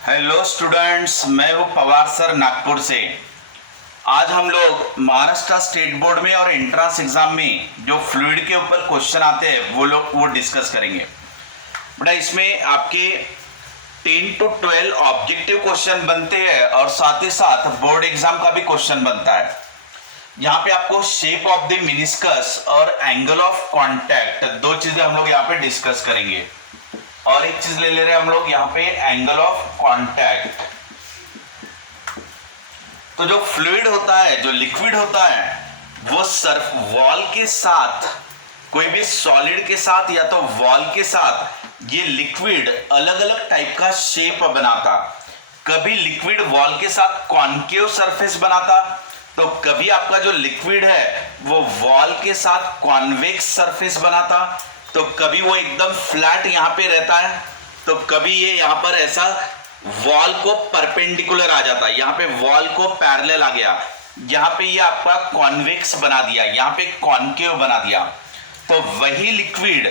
Hello students, मैं हूँ Pawar sir Nagpur से। आज हम लोग महाराष्ट्र स्टेट बोर्ड में और एंट्रेंस एग्जाम में जो फ्लूइड के ऊपर क्वेश्चन आते हैं वो डिस्कस करेंगे। बेटा इसमें आपके 10 to 12 ऑब्जेक्टिव क्वेश्चन बनते हैं और साथ ही साथ बोर्ड एग्जाम का भी क्वेश्चन बनता है। यहाँ पे आपको शेप ऑफ द मिनिस्कस और एंगल ऑफ कॉन्टैक्ट दो चीजें हम लोग यहाँ पे डिस्कस करेंगे। और एक चीज ले रहे हैं हम लोग यहाँ पे एंगल ऑफ कांटेक्ट। तो जो फ्लूइड होता है, जो लिक्विड होता है, वो सर्फ वॉल के साथ, कोई भी सॉलिड के साथ या तो वॉल के साथ, ये लिक्विड अलग अलग टाइप का शेप बनाता। कभी लिक्विड वॉल के साथ कॉन्केव सरफेस बनाता, तो कभी आपका जो लिक्विड है वो वॉल के साथ कॉन्वेक्स सरफेस बनाता, तो कभी वो एकदम फ्लैट यहां पे रहता है, तो कभी ये यहां पर ऐसा वॉल को परपेंडिकुलर आ जाता है, यहां पे वॉल को पैरेलल आ गया, यहां पे ये आपका कॉन्वेक्स बना दिया, यहां पे कॉन्केव बना दिया। तो वही लिक्विड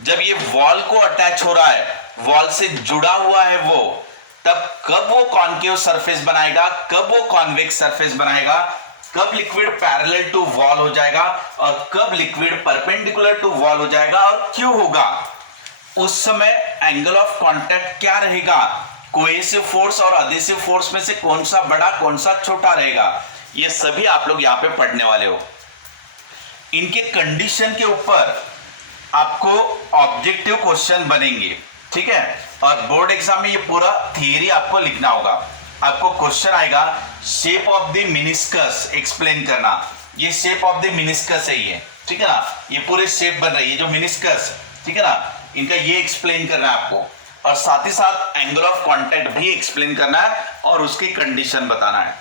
जब ये वॉल को अटैच हो रहा है, वॉल से जुड़ा हुआ है वो, तब कब वो कॉन्केव सरफेस बनाएगा, कब वो कॉन्वेक्स सरफेस बनाएगा, कब लिक्विड पैरेलल टू वॉल हो जाएगा और कब लिक्विड परपेंडिकुलर टू वॉल हो जाएगा और क्यों होगा, उस समय एंगल ऑफ कांटेक्ट क्या रहेगा, कोहेसिव फोर्स और अधेसिव फोर्स में से कौन सा बड़ा कौन सा छोटा रहेगा, ये सभी आप लोग यहां पे पढ़ने वाले हो। इनके कंडीशन के ऊपर आपको ऑब्जेक्टिव क्वेश्चन बनेंगे, ठीक है। और बोर्ड एग्जाम में ये पूरा थियरी आपको लिखना होगा। आपको क्वेश्चन आएगा shape of the meniscus explain करना। ये शेप ऑफ द मिनिस्कस है ये, ठीक है ना, ये पूरे शेप बन रही है जो मिनिस्कस, ठीक है ना, इनका ये एक्सप्लेन करना है आपको। और साथ ही साथ एंगल ऑफ कांटेक्ट भी एक्सप्लेन करना है और उसकी कंडीशन बताना है।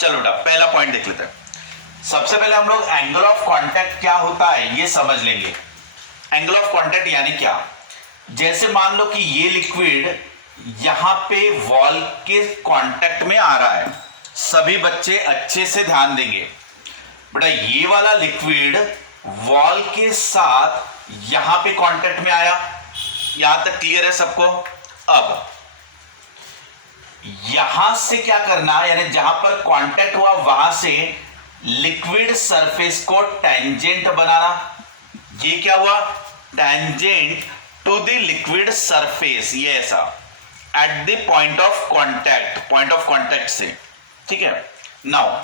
चलो बेटा पहला पॉइंट देख लेते हैं। सबसे पहले हम लोग एंगल ऑफ कांटेक्ट क्या होता है ये समझ लेंगे। एंगल ऑफ कांटेक्ट यानी क्या, जैसे मान लो कि ये लिक्विड यहां पे वॉल के कांटेक्ट में आ रहा है, सभी बच्चे अच्छे से ध्यान देंगे बेटा, ये वाला लिक्विड वॉल के साथ यहां पे कांटेक्ट में आया, यहां तक क्लियर है सबको। अब यहां से क्या करना, यानी जहां पर कांटेक्ट हुआ वहां से लिक्विड सरफेस को टेंजेंट बनाना। ये क्या हुआ, tangent to the liquid surface, ये ऐसा at the point of contact से, ठीक है। नाउ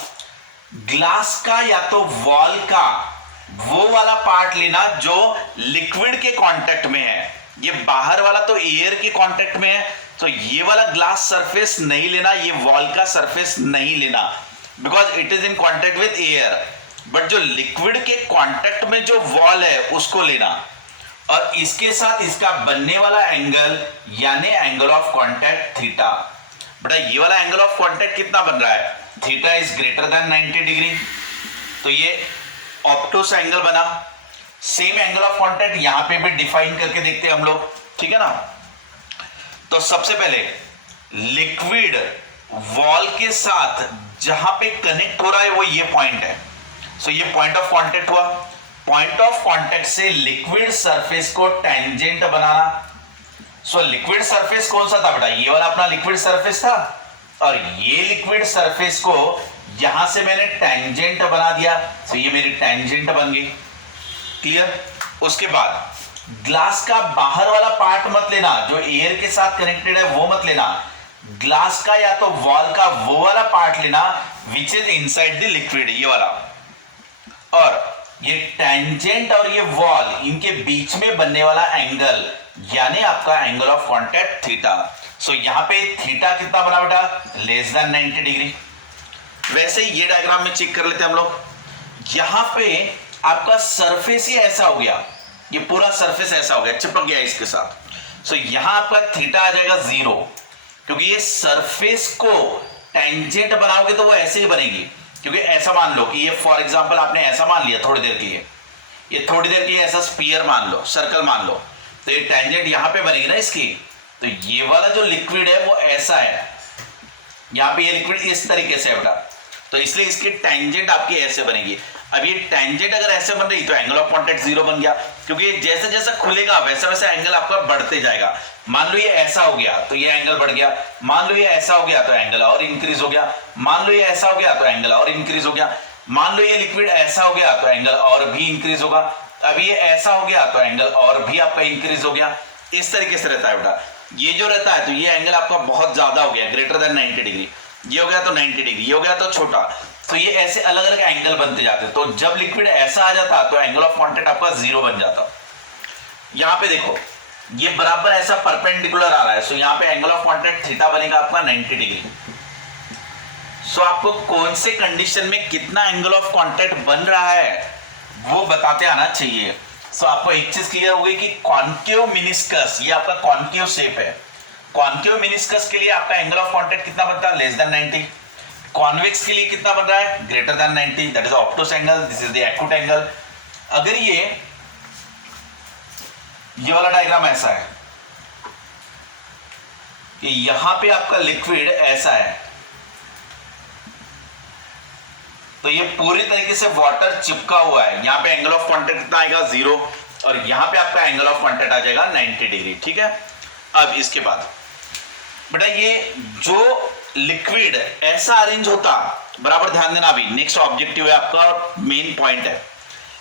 ग्लास का या तो वॉल का वो वाला पार्ट लेना जो लिक्विड के कांटेक्ट में है, ये बाहर वाला तो एयर के कांटेक्ट में है, तो ये वाला ग्लास सरफेस नहीं लेना, ये वॉल का सरफेस नहीं लेना, because it is in contact with air. But जो लिक्विड के कांटेक्ट में जो वॉल है उसको लेना, और इसके साथ इसका बनने वाला एंगल यानी एंगल ऑफ कांटेक्ट थीटा। बेटा ये वाला एंगल ऑफ कांटेक्ट कितना बन रहा है, theta is greater than 90 degree, तो ये ऑप्टूस एंगल बना। सेम एंगल ऑफ कांटेक्ट यहां पे भी डिफाइन करके देखते हैं हम लोग, ठीक है ना। तो सबसे पहले लिक्विड वॉल के साथ जहां पे कनेक्ट हो रहा है वो ये पॉइंट है, सो ये पॉइंट ऑफ कांटेक्ट हुआ। पॉइंट ऑफ कांटेक्ट से लिक्विड सरफेस को टेंजेंट बनाना। सो लिक्विड सरफेस कौन सा था बेटा, ये वाला अपना लिक्विड सरफेस था, और ये लिक्विड सरफेस को यहां से मैंने टेंजेंट बना दिया, सो ये मेरी टेंजेंट बन गई, क्लियर। उसके बाद ग्लास का बाहर वाला पार्ट मत लेना, जो एयर के साथ कनेक्टेड है वो मत लेना, ग्लास का या तो वॉल का वो वाला पार्ट लेना which is inside the liquid, ये वाला। और ये टेंजेंट और ये वॉल इनके बीच में बनने वाला एंगल यानी आपका एंगल ऑफ कांटेक्ट थीटा। सो यहां पे थीटा कितना बना बेटा, लेस देन 90 डिग्री। वैसे ही ये डायग्राम में चेक कर लेते हैं हम लोग। यहां पे आपका सरफेस ही ऐसा हो गया, ये पूरा सरफेस ऐसा हो गया, चिपक गया इसके साथ। सो यहां आपका थीटा आ जाएगा 0, क्योंकि ये सरफेस को टेंजेंट बनाओगे तो वो ऐसे ही बनेगी। क्योंकि ऐसा मान लो कि ये फॉर एग्जांपल आपने ऐसा मान लिया थोड़ी देर के लिए, ये थोड़ी देर के लिए ऐसा स्फीयर मान लो, सर्कल मान लो, तो ये टेंजेंट यहां पे बनेगी ना इसकी। तो ये वाला जो लिक्विड है वो ऐसा है, यहां पे ये लिक्विड इस तरीके से है बेटा, तो इसलिए इसकी टेंजेंट आपकी ऐसे बनेगी। अब ये टेंजेंट अगर ऐसे बन रही तो एंगल ऑफ कांटेक्ट 0 बन गया, क्योंकि जैसे जैसे खुलेगा वैसा वैसा एंगल आपका बढ़ते जाएगा। मान लो ये ऐसा हो गया तो ये एंगल बढ़ गया, मान लो ये ऐसा हो गया तो एंगल और इंक्रीज हो गया, मान लो ये ऐसा हो गया तो एंगल और इंक्रीज हो गया, मान लो ये लिक्विड ऐसा हो गया तो एंगल और भी इंक्रीज होगा, अब ये ऐसा हो गया तो एंगल और भी आपका इंक्रीज हो गया। इस तरीके से रहता है बेटा। ये जो रहता है तो ये एंगल आपका बहुत ज्यादा हो गया, ग्रेटर देन 90 डिग्री, ये हो गया तो 90 डिग्री, ये हो गया तो छोटा, तो ये ऐसे अलग अलग एंगल बनते जाते। तो जब लिक्विड ऐसा आ जाता तो एंगल ऑफ कांटेक्ट आपका 0 बन जाता। यहां पे देखो ये बराबर ऐसा परपेंडिकुलर आ रहा है, सो यहां पे एंगल ऑफ कांटेक्ट थीटा बनेगा आपका 90 डिग्री। सो आपको कौन से कंडीशन में कितना एंगल ऑफ कांटेक्ट बन रहा है वो बताते आना चाहिए। सो आपको एक चीज क्लियर हो गई कि कॉन्केव मिनिस्कस, ये आपका कॉन्केव शेप है, कॉन्केव मिनिस्कस के लिए आपका एंगल ऑफ कांटेक्ट कितना बनता है, लेस देन 90। कॉन्वेक्स के लिए कितना बन रहा है, greater than 90, that is obtuse angle, this is the acute angle. अगर ये वाला डायग्राम ऐसा है कि यहां पे आपका लिक्विड ऐसा है, तो ये पूरी तरीके से वाटर चिपका हुआ है, यहां पे एंगल ऑफ कांटेक्ट कितना आएगा 0, और यहां पे आपका एंगल ऑफ कांटेक्ट आ जाएगा 90 डिग्री, ठीक है। अब इसके बाद बेटा ये जो लिक्विड ऐसा अरेंज होता, बराबर ध्यान देना, अभी नेक्स्ट ऑब्जेक्टिव है आपका और मेन पॉइंट है।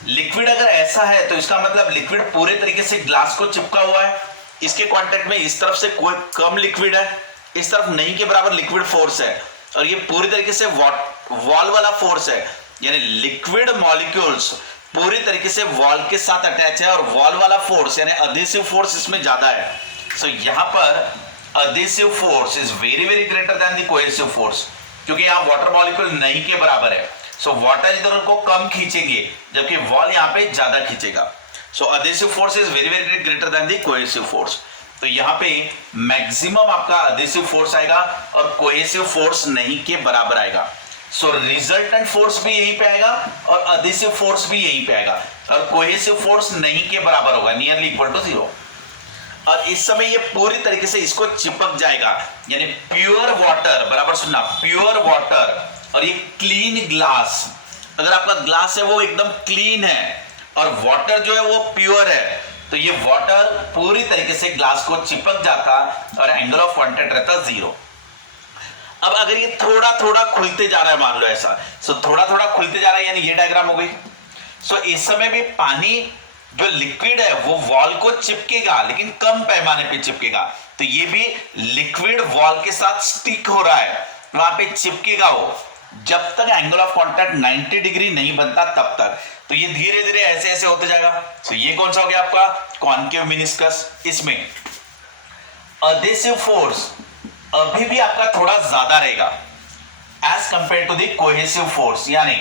लिक्विड अगर ऐसा है तो इसका मतलब लिक्विड पूरे तरीके से ग्लास को चिपका हुआ है, इसके कांटेक्ट में इस तरफ से कोई कम लिक्विड है, इस तरफ नहीं के बराबर लिक्विड फोर्स है, और ये पूरी तरीके से वॉल वाला फोर्स है, यानी लिक्विड मॉलिक्यूल्स पूरी तरीके से वॉल के साथ अटैच है, और वॉल वाला फोर्स यानी अधेसिव फोर्स इसमें ज्यादा है। सो यहां पर adhesive force is very very greater than the cohesive force, क्योंकि यहाँ वाटर मॉलिक्यूल नहीं के बराबर है। सो वाटर इधर उनको कम खींचेंगे जबकि वॉल यहाँ पे ज्यादा खींचेगा। सो adhesive force is very very greater than the cohesive force। तो यहाँ पे मैक्सिमम आपका adhesive force आएगा और cohesive force नहीं के बराबर आएगा। सो रिजल्टेंट फोर्स भी यहीं पे आएगा और adhesive force भी यहीं पे आएगा, और cohesive force नहीं के बराबर होगा, नियरली इक्वल टू 0। और इस समय ये पूरी तरीके से इसको चिपक जाएगा, यानी प्योर वाटर, बराबर सुनना, प्योर वाटर और ये क्लीन ग्लास, अगर आपका ग्लास है वो एकदम क्लीन है और वाटर जो है वो प्योर है, तो ये वाटर पूरी तरीके से ग्लास को चिपक जाता और एंगल ऑफ कांटेक्ट रहता 0। अब अगर ये थोड़ा थोड़ा खुलते जा रहा है, मान लो ऐसा, सो थोड़ा थोड़ा खुलते जा रहा है, यानी ये डायग्राम हो गई। सो इस समय भी पानी जो लिक्विड है वो वॉल को चिपकेगा, लेकिन कम पैमाने पे चिपकेगा, तो ये भी लिक्विड वॉल के साथ स्टिक हो रहा है, वहां पे चिपकेगा वो, जब तक एंगल ऑफ कांटेक्ट 90 डिग्री नहीं बनता तब तक। तो ये धीरे धीरे ऐसे ऐसे होते जाएगा। तो ये कौन सा हो गया आपका कॉन्केव मिनिस्कस। इसमें एडहेसिव फोर्स अभी भी आपका थोड़ा ज्यादा रहेगा as compare to the cohesive force, यानी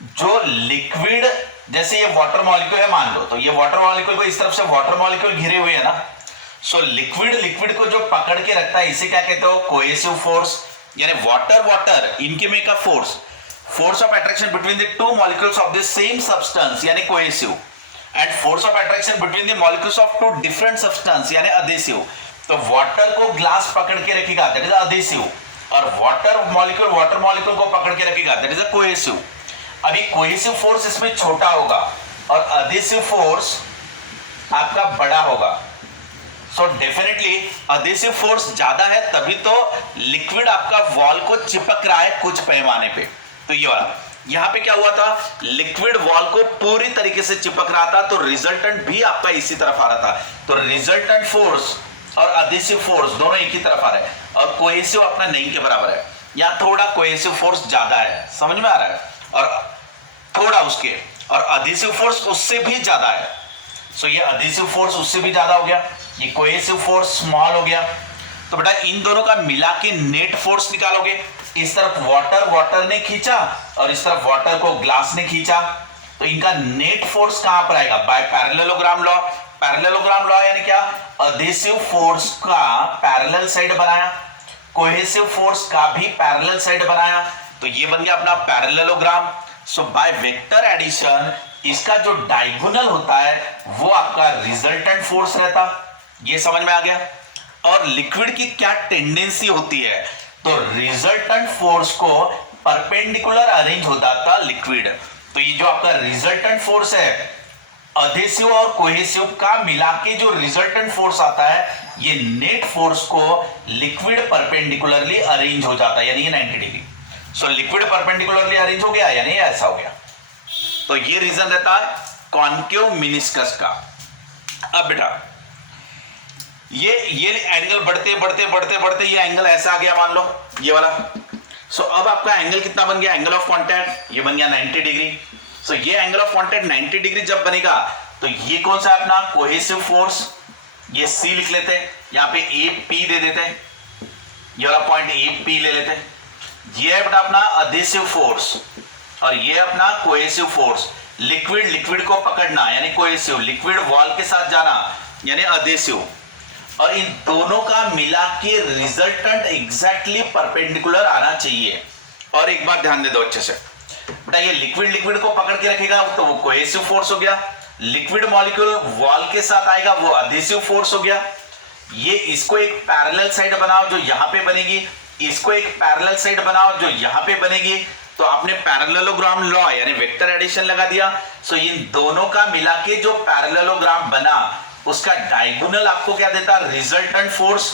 जो लिक्विड, जैसे ये वाटर मॉलिक्यूल है मान लो, तो ये वाटर मॉलिक्यूल को इस तरफ से वाटर मॉलिक्यूल घिरे हुए है ना, सो लिक्विड को जो पकड़ के रखता है इसे क्या कहते हो, कोहेसिव फोर्स, यानी वाटर इनके में का force of attraction between the two molecules of the same substance यानी cohesive, and force of attraction between the molecules of two different substance यानी अधेसिव। तो वाटर को ग्लास पकड़ के रखेगा, दैट इज अधेसिव, और वाटर मॉलिक्यूल को पकड़ के रखेगा, दैट इज अ कोहेसिव। अभी कोहेसिव फोर्स इसमें छोटा होगा और अधेसिव फोर्स आपका बड़ा होगा। सो डेफिनेटली अधेसिव फोर्स ज्यादा है, तभी तो लिक्विड आपका वॉल को चिपक रहा है कुछ पैमाने पे। तो ये वाला यहां पे क्या हुआ था, लिक्विड वॉल को पूरी तरीके से चिपक रहा था, तो रिजल्टेंट भी आपका इसी तरफ आ रहा था। तो रिजल्टेंट फोर्स और अधेसिव फोर्स दोनों एक ही तरफ आ रहे हैं, और कोहेसिव अपना नहीं के बराबर है। यहां थोड़ा कोहेसिव फोर्स ज्यादा है, समझ में आ रहा है, और थोड़ा उसके, और अधेसिव फोर्स उससे भी ज्यादा है। सो ये अधेसिव फोर्स उससे भी ज्यादा हो गया, ये कोहेसिव फोर्स स्मॉल हो गया। तो बेटा इन दोनों का मिला के नेट फोर्स निकालोगे, इस तरफ वाटर ने खींचा और इस तरफ वाटर को ग्लास ने खींचा, तो इनका नेट फोर्स कहां पर आएगा, by parallelogram law. Parallelogram law यानी क्या, अधेसिव फोर्स का पैरेलल साइड बनाया, कोहेसिव फोर्स का भी पैरेलल साइड बनाया, तो ये बन गया अपना parallelogram. So by vector addition इसका जो डायगोनल होता है वो आपका रिजल्टेंट फोर्स रहता, ये समझ में आ गया। और लिक्विड की क्या टेंडेंसी होती है, तो रिजल्टेंट फोर्स को परपेंडिकुलर अरेंज होता था लिक्विड। तो ये जो आपका रिजल्टेंट फोर्स है अधेसिव और कोहेसिव का मिला के जो रिजल्टेंट फोर्स आता है, ये नेट फोर्स को लिक्विड परपेंडिकुलरली अरेंज हो जाता है, यानी ये 90 degree. So liquid perpendicularly arrange हो गया, यानी ऐसा हो गया। तो ये रीजन रहता है कॉन्केव मिनिस्कस का। अब बेटा ये एंगल बढ़ते बढ़ते बढ़ते बढ़ते ये एंगल ऐसा आ गया, मान लो ये वाला। सो अब आपका एंगल कितना बन गया, एंगल ऑफ कांटेक्ट ये बन गया 90 डिग्री। सो ये एंगल ऑफ कांटेक्ट 90 डिग्री जब बनेगा तो ये कौन सा है अपना कोहेसिव फोर्स, ये C लिख लेते हैं, यहां पे AP दे देते हैं, ये वाला पॉइंट AP ले लेते हैं। ये है बेटा अपना अधेसिव फोर्स और ये अपना कोहेसिव फोर्स। लिक्विड लिक्विड को पकड़ना यानी कोहेसिव, लिक्विड वॉल के साथ जाना यानी अधेसिव। और इन दोनों का मिला के रिजल्टेंट एग्जैक्टली परपेंडिकुलर आना चाहिए। और एक बात ध्यान दे दो अच्छे से बेटा, ये लिक्विड लिक्विड को पकड़ के रखेगा तो वो कोहेसिव फोर्स हो गया, लिक्विड मॉलिक्यूल वॉल के साथ आएगा वो अधेसिव फोर्स हो गया। ये इसको एक पैरेलल साइड बनाओ जो यहां पे बनेगी, इसको एक पैरेलल साइड बनाओ जो यहां पे बनेगी, तो आपने पैरेललोग्राम लॉ यानी वेक्टर एडिशन लगा दिया। सो इन दोनों का मिला के जो पैरेललोग्राम बना उसका डायगोनल आपको क्या देता, रिजल्टेंट फोर्स।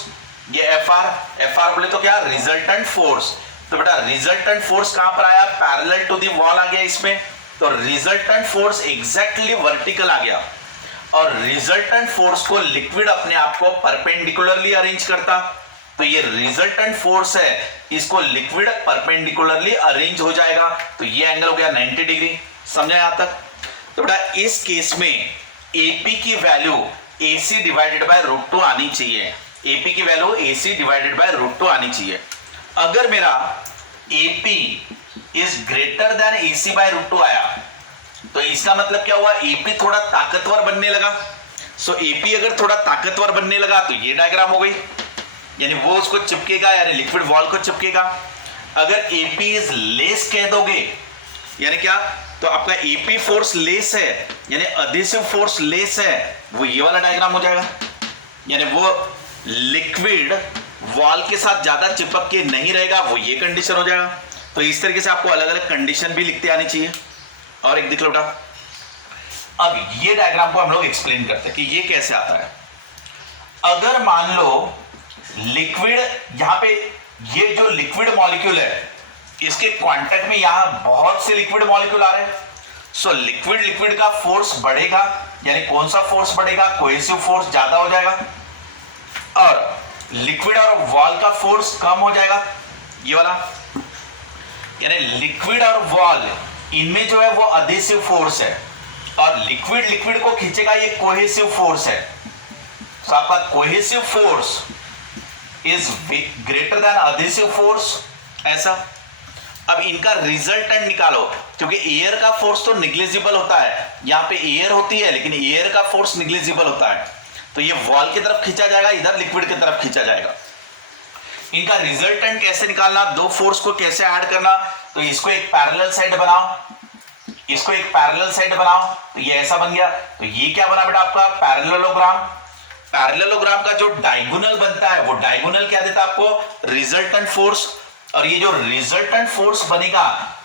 ये एफ आर बोले तो क्या, रिजल्टेंट फोर्स। तो बेटा रिजल्टेंट फोर्स कहां पर आया, पैरेलल टू द वॉल आ गया इसमें, तो रिजल्टेंट फोर्स एग्जैक्टली वर्टिकल आ गया। और रिजल्टेंट फोर्स को लिक्विड अपने आप को परपेंडिकुलरली अरेंज करता, तो ये रिजल्टेंट फोर्स है, इसको लिक्विड परपेंडिकुलरली अरेंज हो जाएगा। तो ये एंगल हो गया 90 डिग्री। समझा यहां तक? तो बेटा इस केस में AP की वैल्यू AC डिवाइडेड बाय √2 आनी चाहिए। AP की वैल्यू AC डिवाइडेड बाय √2 आनी चाहिए। अगर मेरा AP is greater than AC by √2 आया तो इसका मतलब क्या हुआ, AP थोड़ा ताकतवर बनने लगा। सो AP अगर थोड़ा ताकतवर बनने लगा तो ये डायग्राम हो गई, यानी वो उसको चिपकेगा, यानी लिक्विड वॉल को चिपकेगा। अगर AP इज लेस कह दोगे यानी क्या, तो आपका AP फोर्स लेस है यानी अधेसिव फोर्स लेस है, वो ये वाला डायग्राम हो जाएगा, यानी वो लिक्विड वॉल के साथ ज्यादा चिपक के नहीं रहेगा, वो ये कंडीशन हो जाएगा। तो इस तरीके से आपको अलग अलग कंडीशन भी लिखते आनी चाहिए। और एक देख लो बेटा, अब ये डायग्राम को हम लोग एक्सप्लेन करते हैं कि ये कैसे आता है। अगर मान लो लिक्विड यहां पे ये जो लिक्विड मॉलिक्यूल है इसके कांटेक्ट में यहां बहुत से लिक्विड मॉलिक्यूल आ रहे हैं। सो लिक्विड लिक्विड का फोर्स बढ़ेगा, यानी कौन सा फोर्स बढ़ेगा, कोहेसिव फोर्स ज्यादा हो जाएगा, और लिक्विड और वॉल का फोर्स कम हो जाएगा, ये वाला। यानी लिक्विड और वॉल इनमें जो है वो अधेसिव फोर्स है और लिक्विड लिक्विड को खींचेगा, ये कोहेसिव फोर्स है। तो आपका cohesive force is greater then adhesive force, ऐसा। अब इनका रिजल्टेंट निकालो, क्योंकि एयर का फोर्स तो निग्लिजिबल होता है, यहां पे एयर होती है लेकिन एयर का फोर्स निग्लिजिबल होता है, तो ये वॉल की तरफ खींचा जाएगा, इधर लिक्विड की तरफ खींचा जाएगा। इनका रिजल्टेंट कैसे निकालना, दो फोर्स को कैसे ऐड करना, तो इसको एक पैरेलल साइड बनाओ, इसको एक पैरेलल साइड बनाओ, तो ये ऐसा बन गया। तो ये क्या बना बेटा आपका पैरेललोग्राम। पैरेललोग्राम का जो डायगोनल बनता है वो डायगोनल क्या देता है आपको, रिजल्टेंट फोर्स। और ये जो रिजल्टेंट फोर्स बनेगा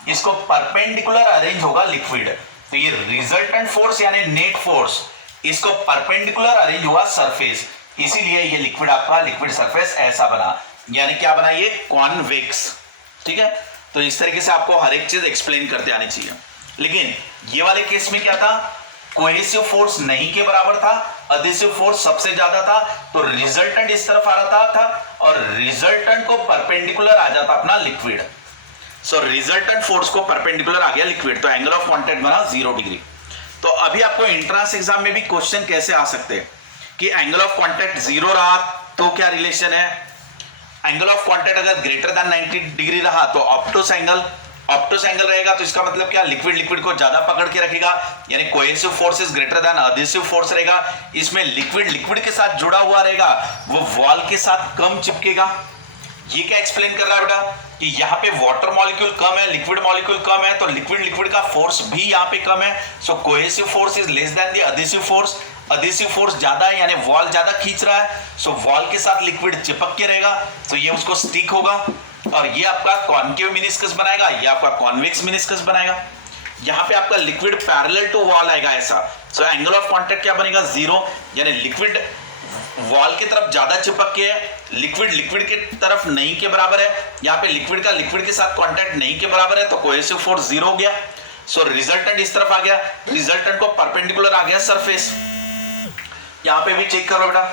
इसको परपेंडिकुलर अरेंज होगा लिक्विड, तो ये रिजल्टेंट फोर्स यानी नेट फोर्स इसको परपेंडिकुलर अरेंज हुआ सरफेस, इसीलिए ये लिक्विड आपका लिक्विड सरफेस ऐसा बना, यानी क्या बना, ये कॉन्वेक्स। ठीक है, तो इस तरीके से आपको हर एक चीज एक्सप्लेन करते आनी चाहिए। लेकिन ये वाले केस में क्या था, कोहेसिव फोर्स नहीं के बराबर था, अधेसिव फोर्स सबसे ज्यादा था, तो रिजल्टेंट इस तरफ आ रहा था और रिजल्टेंट को परपेंडिकुलर आ जाता अपना लिक्विड। सो रिजल्टेंट फोर्स को परपेंडिकुलर आ गया लिक्विड, तो एंगल ऑफ कांटेक्ट बना 0 डिग्री। तो अभी आपको एंट्रेंस एग्जाम में भी क्वेश्चन कैसे आ सकते हैं कि एंगल ऑफ कांटेक्ट 0 रहा तो क्या रिलेशन है, एंगल ऑफ कांटेक्ट अगर ग्रेटर देन 90 डिग्री रहा तो ऑप्टोस एंगल रहेगा, तो इसका मतलब क्या, लिक्विड लिक्विड को ज्यादा पकड़ के रखेगा, यानी cohesive force is greater then adhesive force रहेगा। इसमें लिक्विड लिक्विड के साथ जुड़ा हुआ रहेगा, वो वॉल के साथ कम चिपकेगा। ये क्या एक्सप्लेन कर रहा है बेटा कि यहाँ पे वाटर मॉलिक्यूल कम है, लिक्विड मॉलिक्यूल कम है, तो लिक्विड लिक्विड का फोर्स भी यहाँ पे कम है। So cohesive force is less than the adhesive force, adhesive force ज्यादा है यानी वॉल ज्यादा खींच रहा है, सो वॉल के साथ लिक्विड चिपक के रहेगा, तो ये उसको स्टिक होगा और ये आपका कॉन्केव मिनिस्कस बनाएगा, ये आपका कॉन्वेक्स मिनिस्कस बनाएगा। यहाँ पे आपका लिक्विड पैरेलल टू वॉल आएगा ऐसा, सो एंगल ऑफ कांटेक्ट क्या बनेगा 0, यानी लिक्विड वॉल की तरफ ज्यादा चिपक के है, लिक्विड की तरफ नहीं के बराबर है, यहाँ पे लिक्विड का लिक्विड के साथ कांटेक्ट नहीं के बराबर है, तो कोहेसिव फोर्स 0 हो गया। सो रिजल्टेंट इस तरफ आ गया, रिजल्टेंट को परपेंडिकुलर आ गया सरफेस। यहां पे भी चेक करो बेटा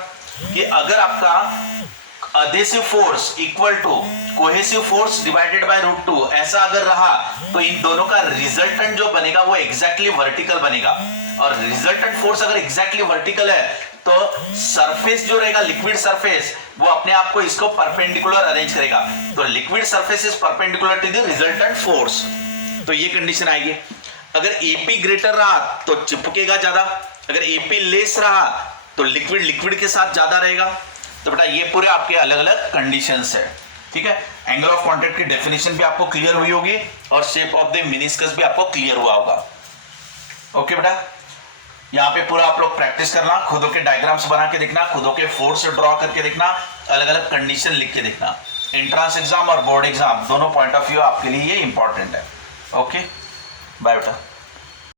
कि अगर आपका adhesive force equal to cohesive force divided by √2 ऐसा अगर रहा तो इन दोनों का रिजल्टेंट जो बनेगा वो एग्जैक्टली वर्टिकल बनेगा। और रिजल्टेंट फोर्स अगर एग्जैक्टली वर्टिकल है तो सरफेस जो रहेगा लिक्विड सरफेस वो अपने आप को इसको परपेंडिकुलर अरेंज करेगा। तो liquid surface is perpendicular to the resultant force. तो ये कंडीशन आएगी। अगर एपी ग्रेटर रहा तो चिपकेगा ज्यादा, अगर एपी लेस रहा तो लिक्विड के साथ ज्यादा रहेगा। तो बेटा ये पूरे आपके अलग अलग कंडीशंस है, ठीक है। एंगल ऑफ कांटेक्ट की डेफिनेशन भी आपको क्लियर हुई होगी और शेप ऑफ द मेनिस्कस भी आपको क्लियर हुआ होगा। ओके बेटा, यहाँ पे पूरा आप लोग प्रैक्टिस करना, खुदों के डायग्राम्स बना के देखना, खुदों के फोर्स ड्रॉ करके देखना, अलग अलग कंडीशन लिख के देखना। एंट्रेंस एग्जाम और बोर्ड एग्जाम दोनों पॉइंट ऑफ व्यू आपके लिए ये इंपॉर्टेंट है। ओके बाय बेटा।